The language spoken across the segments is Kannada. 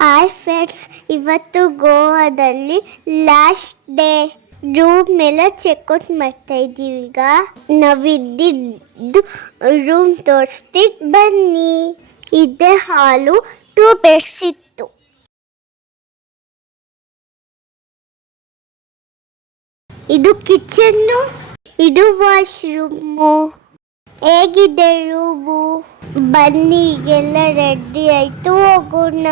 ಹಾಯ್ ಫ್ರೆಂಡ್ಸ್, ಇವತ್ತು ಗೋವಾದಲ್ಲಿ ಲಾಸ್ಟ್ ಡೇ. ರೂಮ್ ಎಲ್ಲ ಚೆಕ್ಔಟ್ ಮಾಡ್ತಾ ಇದ್ದೀವಿ ಈಗ. ನಾವಿದ್ದಿದ್ದು ರೂಮ್ ತೋರಿಸ್ತಿದ್ದು ಬನ್ನಿ. ಇದೇ ಹಾಲು ಟೂ ಬೆಡ್ಸ್ ಇತ್ತು. ಇದು ಕಿಚನ್ನು, ಇದು ವಾಶ್ರೂಮು. ಹೇಗಿದೆ ರೂಮು? ಬನ್ನಿ, ಈಗೆಲ್ಲ ರೆಡಿ ಆಯಿತು ಹೋಗೋಣ.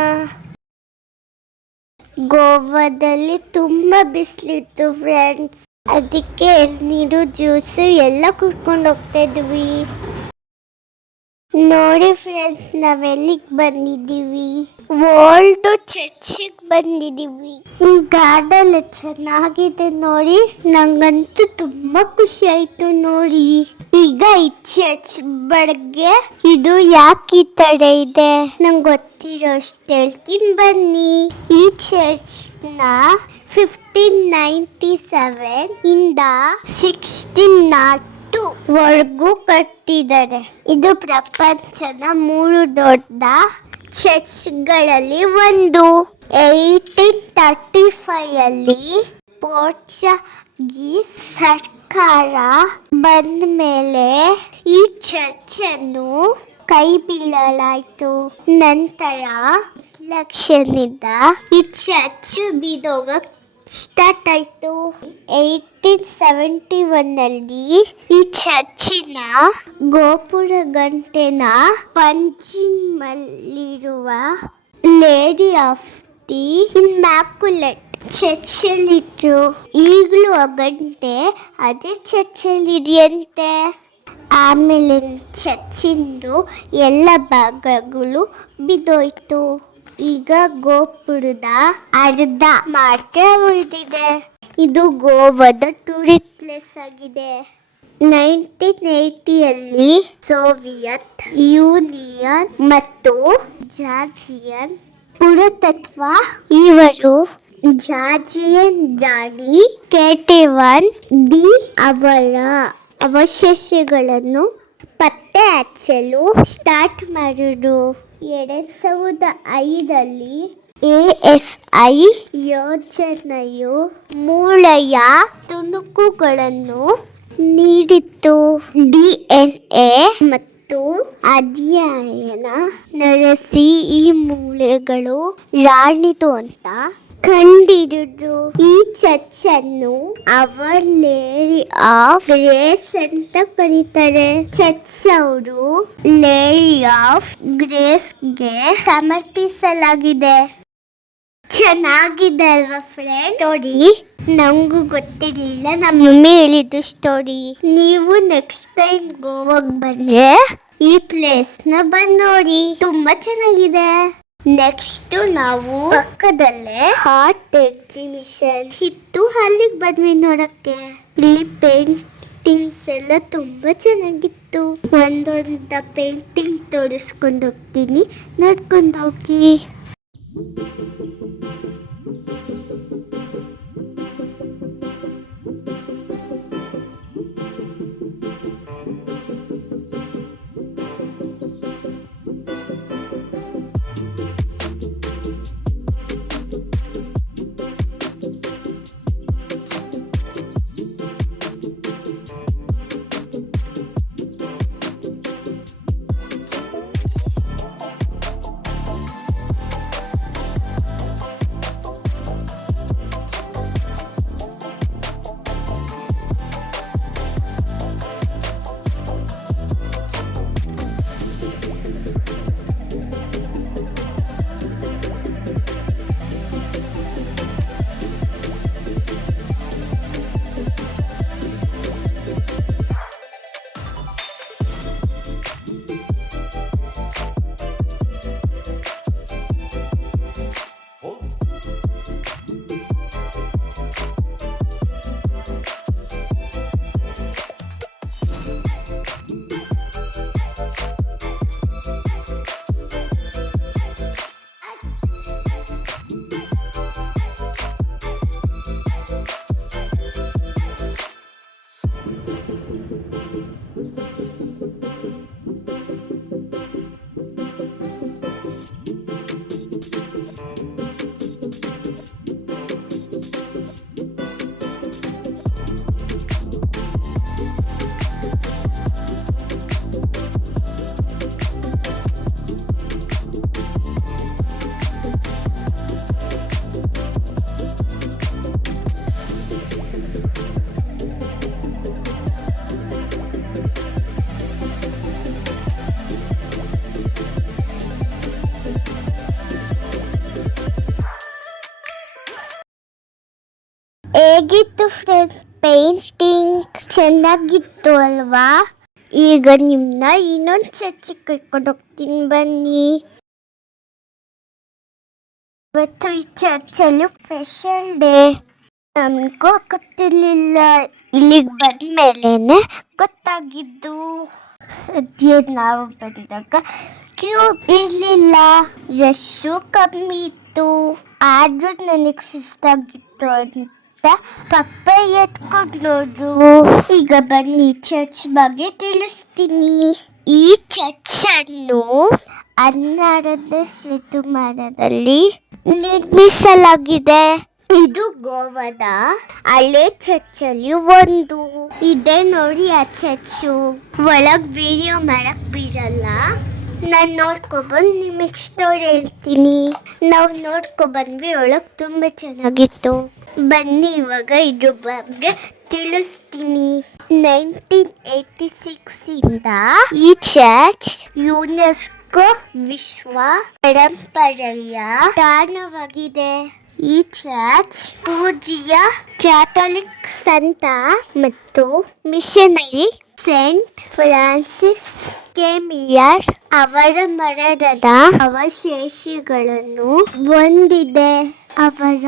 ಗೋವಾದಲ್ಲಿ ತುಂಬಾ ಬಿಸಿಲಿತ್ತು ಫ್ರೆಂಡ್ಸ್ ಅದಕ್ಕೆ ನೀರು ಜ್ಯೂಸು ಎಲ್ಲ ಕುಡ್ಕೊಂಡು ಹೋಗ್ತಾ ಇದ್ವಿ. ನೋಡಿ ಫ್ರೆಂಡ್ಸ್ ನಾವೆಲ್ಲಿಗೆ ಬಂದಿದ್ದೀವಿ? ಓಲ್ಡ್ ಚರ್ಚಿಗೆ ಬಂದಿದ್ದೀವಿ. ಈ ಗಾರ್ಡನ್ ಚೆನ್ನಾಗಿದೆ ನೋಡಿ. ನಂಗಂತೂ ತುಂಬಾ ಖುಷಿ ಆಯ್ತು ನೋಡಿ. ಈಗ ಈ ಚರ್ಚ್ ಬಗ್ಗೆ ಇದು ಯಾಕೆ ಈ ತರ ಇದೆ? ನಂಗೆ ಗೊತ್ತಿರೋ ಅಷ್ಟು ಹೇಳ್ತೀನಿ ಬನ್ನಿ. ಈ ಚರ್ಚ್ನ ಫಿಫ್ಟೀನ್ ನೈಂಟಿ ಸೆವೆನ್ ಇಂದ ಸಿಕ್ಸ್ಟೀನ್ ನಾಟ್ ವರ್ಗೂ ಕಟ್ಟಿದ್ದಾರೆ ಇದು ಪ್ರಪಂಚದ ಮೂರು ದೊಡ್ಡ ಚರ್ಚ್ಗಳಲ್ಲಿ ಒಂದು. ಏಯ್ಟೀನ್ ತರ್ಟಿ ಫೈವ್ ಅಲ್ಲಿ ಪೋರ್ಚುಗೀಸ್ ಸರ್ಕಾರ ಬಂದ ಮೇಲೆ ಈ ಚರ್ಚ್ ಅನ್ನು ಕೈ ಬೀಳಲಾಯ್ತು ನಂತರ ಲಕ್ಷನಿಂದ ಈ ಚರ್ಚ್ ಬಿದೋಗಕ್ ಸ್ಟಾರ್ಟ್ ಆಯ್ತು. ಏಯ್ಟೀನ್ ಸೆವೆಂಟಿ ಒನ್ನಲ್ಲಿ ಈ ಚರ್ಚಿನ ಗೋಪುರ ಗಂಟೆನ ಪಂಚಿಮಲ್ಲಿರುವ ಲೇಡಿ ಆಫ್ ದಿ ಇಮ್ಯಾಕ್ಯುಲೇಟ್ ಚರ್ಚಲ್ಲಿತ್ತು ಈಗಲೂ ಆ ಗಂಟೆ ಅದೇ ಚರ್ಚಲ್ಲಿದೆಯಂತೆ ಆಮೇಲೆ ಚರ್ಚಿಂದು ಎಲ್ಲ ಭಾಗಗಳು ಬಿದ್ದೋಯ್ತು. ಈಗ ಗೋಪುರದ ಅರ್ಧ ಮಾತ್ರ ಉಳಿದಿದೆ. ಇದು ಗೋವಾದ ಟೂರಿಸ್ಟ್ ಪ್ಲೇಸ್ ಆಗಿದೆ. ನೈನ್ಟೀನ್ ಏಯ್ಟಿಯಲ್ಲಿ ಸೋವಿಯತ್, ಯೂನಿಯನ್ ಮತ್ತು ಜಾರ್ಜಿಯನ್ ಪುರತತ್ವ ಇವರು ಜಾರ್ಜಿಯನ್ ರಾಣಿ ಕೆಟಿವನ್ ದಿ ಅವರ ಅವಶೇಷಗಳನ್ನು ಪತ್ತೆ ಹಚ್ಚಲು ಸ್ಟಾರ್ಟ್ ಮಾಡಿದ್ರು. ಎರಡ್ ಸಾವಿರದ ಐದಲ್ಲಿ ಎ ಎಸ್ ಐ ಯೋಜನೆಯು ಮೂಳೆಯ ತುಣುಕುಗಳನ್ನು ನೀಡಿತ್ತು. ಡಿ ಎನ್ ಎ ಮತ್ತು ಅಧ್ಯಯನ ನಡೆಸಿ ಈ ಮೂಳೆಗಳು ರಾಣಿತು ಅಂತ ಕಂಡಿಡಿದ್ರು ಈ ಚರ್ಚ್ ಅನ್ನು ಅವರ್ ಲೇಡಿ ಆಫ್ ಗ್ರೇಸ್ ಅಂತ ಕರೀತಾರೆ. ಚರ್ಚ್ ಅವರು ಲೇಡಿ ಆಫ್ ಗ್ರೇಸ್ಗೆ ಸಮರ್ಪಿಸಲಾಗಿದೆ. ಚೆನ್ನಾಗಿದೆ ಅಲ್ವಾ ಫ್ರೆಂಡ್? ಸ್ಟೋರಿ ನಂಗೂ ಗೊತ್ತಿರಲಿಲ್ಲ ನಮ್ಮ ಮಮ್ಮಿ ಹೇಳಿದ್ದು ಸ್ಟೋರಿ ನೀವು ನೆಕ್ಸ್ಟ್ ಟೈಮ್ ಗೋವಾಗ ಬಂದ್ರೆ ಈ ಪ್ಲೇಸ್ನ ಬಂದ್ ನೋಡಿ. ತುಂಬಾ ಚೆನ್ನಾಗಿದೆ. ನೆಕ್ಸ್ಟ್ ನಾವು ಪಕ್ಕದಲ್ಲೇ ಹಾರ್ಟ್ ಎಕ್ಸಿಬಿಷನ್ ಇತ್ತು ಅಲ್ಲಿಗೆ ಬಂದ್ವಿ ನೋಡಕ್ಕೆ. ಇಲ್ಲಿ ಪೇಂಟಿಂಗ್ಸ್ ಎಲ್ಲ ತುಂಬಾ ಚೆನ್ನಾಗಿತ್ತು. ಒಂದೊಂದ ಪೇಂಟಿಂಗ್ ತೋರಿಸ್ಕೊಂಡು ಹೋಗ್ತೀನಿ. ನೋಡ್ಕೊಂಡು ಹೋಗಿ. ಹೇಗಿತ್ತು ಫ್ರೆಂಡ್ಸ್ ಪೇಂಟಿಂಗ್ ಚೆನ್ನಾಗಿತ್ತು ಅಲ್ವಾ? ಈಗ ನಿಮ್ಮನ್ನ ಇನ್ನೊಂದು ಚರ್ಚಿಗೆ ಕರ್ಕೊಂಡು ಹೋಗ್ತೀನಿ ಬನ್ನಿ. ಇವತ್ತು ಈ ಚರ್ಚಲ್ಲಿ ಸ್ಪೆಷಲ್ ಡೇ ನಮ್ಗೂ ಗೊತ್ತಿರಲಿಲ್ಲ. ಇಲ್ಲಿಗೆ ಬಂದ್ಮೇಲೆನೆ ಗೊತ್ತಾಗಿದ್ದು. ಸದ್ಯ ನಾವು ಬಂದಾಗ ಕ್ಯೂ ಇರಲಿಲ್ಲ. ರಶ್ಶು ಕಮ್ಮಿ ಇತ್ತು. ಆದರೂ ನನಗೆ ಸುಸ್ತಾಗಿತ್ತು ಅಂತ. ಪಪ್ಪ ಎತ್ಕೊಂಡು ನೋಡು ಈಗ ಬನ್ನಿ ಚರ್ಚ್ ಬಗ್ಗೆ ತಿಳಿಸ್ತೀನಿ. ಈ ಚರ್ಚ್ ಅನ್ನು ಹನ್ನೆರಡನೇ ಶತಮಾನದಲ್ಲಿ ನಿರ್ಮಿಸಲಾಗಿದೆ. ಇದು ಗೋವಾದ ಹಳೆ ಚರ್ಚ್ ಅಲ್ಲಿ ಒಂದು. ಇದೆ ನೋಡಿ ಆ ಚರ್ಚು ಒಳಗ್ ವಿಡಿಯೋ ಮಾಡಕ್ ಬಿಡಲ್ಲ ನಾನು ನೋಡ್ಕೊಬಂದು ನಿಮಗೆ ಸ್ಟೋರಿ ಹೇಳ್ತೀನಿ. ನಾವು ನೋಡ್ಕೊಬಂದ್ವಿ ಒಳಗ್ ತುಂಬಾ ಚೆನ್ನಾಗಿತ್ತು. ಬನ್ನಿ, ಇವಾಗ ಇದ್ರ ಬಗ್ಗೆ ತಿಳಿಸ್ತೀನಿ. ನೈನ್ಟೀನ್ ಏಯ್ಟಿ ಸಿಕ್ಸ್ ಇಂದ ಈ ಚರ್ಚ್ ಯುನೆಸ್ಕೋ ವಿಶ್ವ ಪರಂಪರೆಯ ತಾಣವಾಗಿದೆ. ಈ ಚರ್ಚ್ ಪೂಜ್ಯ ಕ್ಯಾಥೋಲಿಕ್ ಸಂತ ಮತ್ತು ಮಿಷನರಿ ಸೆಂಟ್ ಫ್ರಾನ್ಸಿಸ್ ಕೆಮಿಯರ್ ಅವರ ಮರಣದ ಅವಶೇಷಗಳನ್ನು ಹೊಂದಿದೆ. ಅವರ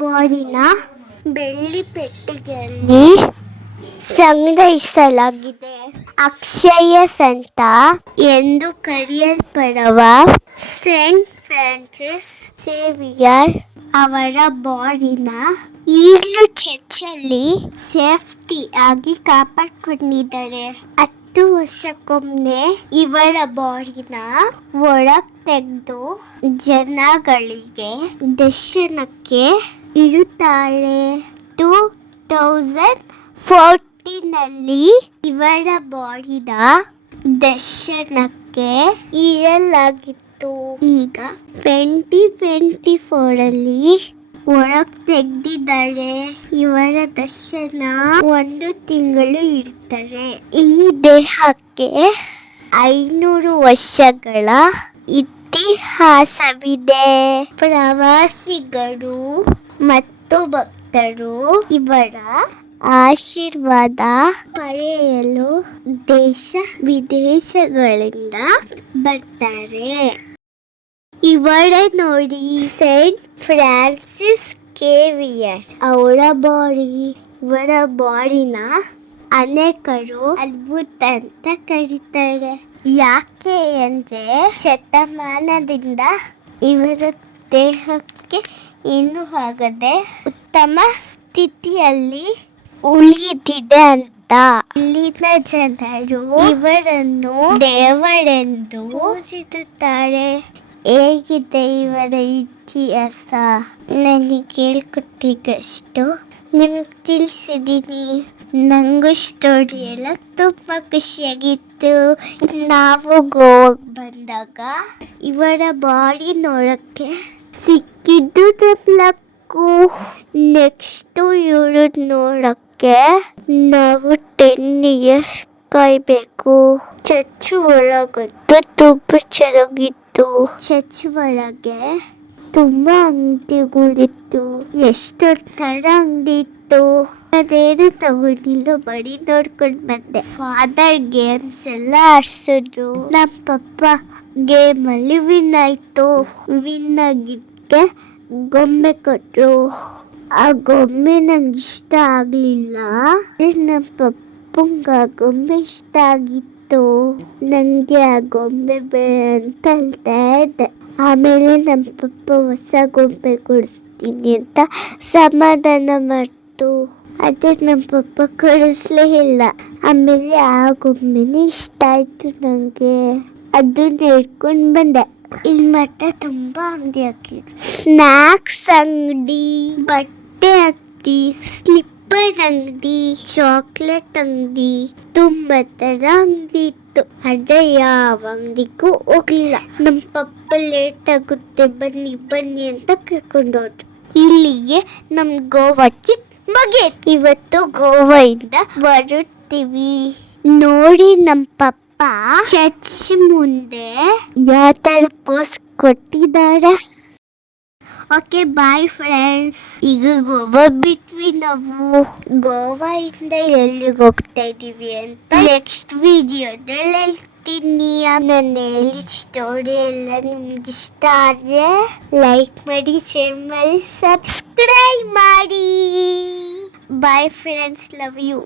ಬಾಡಿನ ಬೆಳ್ಳಿ ಪೆಟ್ಟಿಗೆಯಲ್ಲಿ ಸಂಗ್ರಹಿಸಲಾಗಿದೆ. ಅಕ್ಷಯ ಸಂತ ಎಂದು ಕರೆಯಲ್ಪಡುವ ಸೇಂಟ್ ಫ್ರಾನ್ಸಿಸ್ ಸೇವಿಯರ್ ಅವರ ಬಾಡಿನ ಈಗಲೂ ಚರ್ಚಲ್ಲಿ ಸೇಫ್ಟಿ ಆಗಿ ಕಾಪಾಡ್ಕೊಂಡಿದ್ದಾರೆ. ಹತ್ತು ವರ್ಷಕ್ಕೊಮ್ಮೆ ಇವರ ಬಾಡಿನ ಒಳಗ್ ತೆಗೆದು ಜನಗಳಿಗೆ ದರ್ಶನಕ್ಕೆ ಇರುತ್ತಾರೆ. ಟೂ ತೌಸಂಡ್ ಫೋರ್ಟೀನಲ್ಲಿ ಇವರ ಬಾಡಿನ ದರ್ಶನಕ್ಕೆ ಇರಲಾಗಿತ್ತು. ಈಗ ಟ್ವೆಂಟಿ ಟ್ವೆಂಟಿ ಫೋರಲ್ಲಿ ಒಳಗ್ ತೆಗ್ದಿದ್ದಾರೆ. ಇವರ ದರ್ಶನ ಒಂದು ತಿಂಗಳು ಇರ್ತಾರೆ ಈ ದೇಹಕ್ಕೆ ಐನೂರು ವರ್ಷಗಳ ಇತಿಹಾಸವಿದೆ. ಪ್ರವಾಸಿಗರು ಮತ್ತು ಭಕ್ತರು ಇವರ ಆಶೀರ್ವಾದ ಪಡೆಯಲು ದೇಶ ವಿದೇಶಗಳಿಂದ ಬರ್ತಾರೆ. ಇವರೇ ನೋಡಿ ಸೆಂಟ್ ಫ್ರಾನ್ಸಿಸ್ ಕೇವಿಯರ್ ಅವರ ಬಾಡಿ ಇವರ ಬಾಡಿನ ಅನೇಕರು ಅದ್ಭುತ ಅಂತ ಕರೀತಾರೆ ಯಾಕೆ ಅಂದ್ರೆ ಶತಮಾನದಿಂದ ಇವರ ದೇಹಕ್ಕೆ ಇನ್ನು ಆಗದೆ ಉತ್ತಮ ಸ್ಥಿತಿಯಲ್ಲಿ ಉಳಿದಿದೆ ಅಂತ ಇಲ್ಲಿನ ಜನರು ಇವರನ್ನು ದೇವರೆಂದು ಪೂಜಿಸುತ್ತಾರೆ ಹೇಗಿದೆ ಇವರ ಇತಿಹಾಸ? ನನಗೆ ಕೇಳ್ಕೊಟ್ಟಿಗಷ್ಟು ನಿಮಗೆ ತಿಳಿಸಿದ್ದೀನಿ ನನಗೂ ಸ್ಟೋರಿ ಎಲ್ಲ ತುಂಬ ಖುಷಿಯಾಗಿತ್ತು. ನಾವು ಗೋವಾಗೆ ಬಂದಾಗ ಇವರ ಬಾಡಿ ನೋಡೋಕ್ಕೆ ಸಿಕ್ಕಿದ್ದು ತಪ್ಪಲಕ್ಕು ನೆಕ್ಸ್ಟು ಇವ್ರದ್ದು ನೋಡೋಕ್ಕೆ ನಾವು ಟೆನ್ ಇಯರ್ಸ್ ಕಾಯ್ಬೇಕು ಚರ್ಚ್ ಒಳಗದ್ದು ತುಂಬ ಚೆನ್ನಾಗಿತ್ತು ಚರ್ಚ್ ಒಳಗೆ ತುಂಬ ಅಂಗಡಿಗಳಿತ್ತು ಎಷ್ಟೊಂದು ಥರ ಅಂಗಡಿ ಇತ್ತು ಅದೇನು ತಗೊಂಡಿಲ್ಲ ಬರೀ ನೋಡ್ಕೊಂಡು ಬಂದೆ ಫಾದರ್ ಗೇಮ್ಸ್ ಎಲ್ಲ ಆಡ್ಸಿದ್ರು ನಮ್ಮ ಪಪ್ಪ ಗೇಮಲ್ಲಿ ವಿನ್ ಆಯ್ತು ವಿನ್ ಆಗಿದ್ದಕ್ಕೆ ಗೊಂಬೆ ಕೊಟ್ಟರು ಆ ಗೊಂಬೆ ನಂಗೆ ಇಷ್ಟ ಆಗಲಿಲ್ಲ ನಮ್ಮ ಪಪ್ಪಂಗೆ ಆ ಗೊಂಬೆ ಇಷ್ಟ ಆಗಿತ್ತು. ನನಗೆ ಆ ಗೊಂಬೆ ಬೇಡ ಅಂತ ಹೇಳ್ತಾ ಇದ್ದೆ. ಆಮೇಲೆ ನಮ್ಮ ಪಪ್ಪ ಹೊಸ ಗೊಂಬೆ ಕೊಡಿಸ್ತೀನಿ ಅಂತ ಸಮಾಧಾನ ಮಾಡ್ತು. ಅದೇ ನಮ್ಮ ಪಪ್ಪ ಕೊಡಿಸ್ಲೇ ಇಲ್ಲ. ಆಮೇಲೆ ಆ ಗೊಂಬೆನೇ ಇಷ್ಟ ಆಯಿತು ನನಗೆ ಅದನ್ನ ಹಿಡ್ಕೊಂಡು ಬಂದೆ. ಇಲ್ಲಿ ಮಾತ್ರ ತುಂಬ ಅಂಗಡಿ ಹಾಕಿದ್ರು ಸ್ನ್ಯಾಕ್ಸ್ ಅಂಗಡಿ, ಬಟ್ಟೆ ಅಂಗಡಿ ಸ್ಲಿಪ್ಪರ್ ಅಂಗಡಿ ಚಾಕ್ಲೇಟ್ ಅಂಗಡಿ ತುಂಬ ಥರ ಅಂಗಡಿ ಇತ್ತು ಅದೇ ಯಾವ ಅಂಗಡಿಗೂ ಹೋಗ್ಲಿಲ್ಲ. ನಮ್ಮ ಪಪ್ಪ ಲೇಟ್ ಆಗುತ್ತೆ, ಬನ್ನಿ ಬನ್ನಿ ಅಂತ ಕರ್ಕೊಂಡು ಹೋದ್ರು ಇಲ್ಲಿಗೆ ನಮ್ ಗೋವಾ ಟ್ರಿಪ್ ಮುಗಿಯಿತು ಇವತ್ತು ಗೋವಾಯಿಂದ ಬರುತ್ತೀವಿ. ನೋಡಿ ನಮ್ಮ ಪಪ್ಪ. ಚರ್ಚ್ ಮುಂದೆ ಪೋಸ್ ಕೊಟ್ಟಿದ್ದಾರೆ. ಓಕೆ ಬಾಯ್ ಫ್ರೆಂಡ್ಸ್ ಈಗ ಗೋವಾ ಬಿಟ್ವಿ ನಾವು ಗೋವಾದಿಂದ ಎಲ್ಲಿಗೆ ಹೋಗ್ತಾ ಇದೀವಿ ಅಂತ ನೆಕ್ಸ್ಟ್ ವಿಡಿಯೋದಲ್ಲಿ ಹೇಳ್ತೀನಿ. ನನ್ನ ಹೇಳಿ ಸ್ಟೋರಿ ಎಲ್ಲ ನಿಮ್ಗೆ ಇಷ್ಟ ಆದರೆ ಲೈಕ್ ಮಾಡಿ ಶೇರ್ ಮಾಡಿ ಸಬ್ಸ್ಕ್ರೈಬ್ ಮಾಡಿ. Bye friends love you